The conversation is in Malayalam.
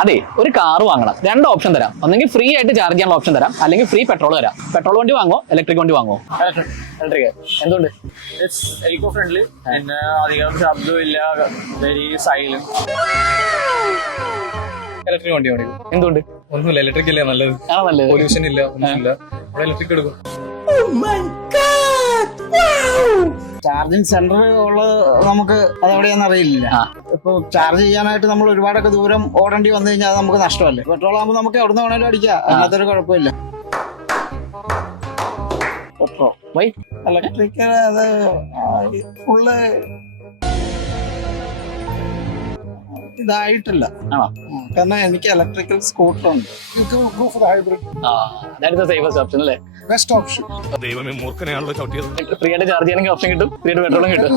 അതെ, ഒരു കാർ വാങ്ങണം. രണ്ട് ഓപ്ഷൻ തരാം. ഒന്നെങ്കിൽ ഫ്രീ ആയിട്ട് ചാർജ് ചെയ്യാനുള്ള ഓപ്ഷൻ തരാം, അല്ലെങ്കിൽ ഫ്രീ പെട്രോൾ തരാം. പെട്രോൾ വണ്ടി വാങ്ങോ ഇലക്ട്രിക് വണ്ടി വാങ്ങോ? ഇലക്ട്രിക്. എന്തുകൊണ്ട്? എക്കോ ഫ്രണ്ട്ലി, പിന്നെ അധികം ശബ്ദവും ഇല്ല, വെരി സൈലന്റ്. ഇലക്ട്രിക് വണ്ടി മതി. എന്തുകൊണ്ട്? ഒന്നുമില്ല, ഇലക്ട്രിക് അല്ലേ നല്ലത്. നല്ലത്. പൊല്യൂഷൻ ഇല്ല, ഒന്നുമില്ല. ഇലക്ട്രിക് എടുക്കും. ചാർജിങ് സെന്റർ ഉള്ളത് നമുക്ക് അതെവിടെയാണെന്ന് അറിയില്ല. ഇപ്പൊ ചാർജ് ചെയ്യാനായിട്ട് നമ്മൾ ഒരുപാടൊക്കെ ദൂരം ഓടേണ്ടി വന്നു കഴിഞ്ഞാൽ അത് നമുക്ക് നഷ്ടമല്ലേ. പെട്രോൾ ആകുമ്പോൾ നമുക്ക് എവിടെ നിന്ന് വേണേലും അടിക്കാം, അതിനകത്തൊരു കുഴപ്പമില്ല. പെട്രോൾ വൈ ഇലക്ട്രിക്കൽ അത് ഫുള്ള് ഇതായിട്ടില്ല. കാരണം എനിക്ക് ഇലക്ട്രിക്കൽ സ്കൂട്ടർ ഉണ്ട്. സേഫസ്റ്റ് ഓപ്ഷൻ അല്ലേ? Best option. ദൈവമേ, മൂർഖനെയാണല്ലോ ചവിട്ടിയത്. ഫ്രീ ആയിട്ട് ചാർജ് ചെയ്യണമെങ്കിൽ ഓപ്ഷൻ കിട്ടും, ഫ്രീ ആയിട്ട് പെട്രോളും കിട്ടും.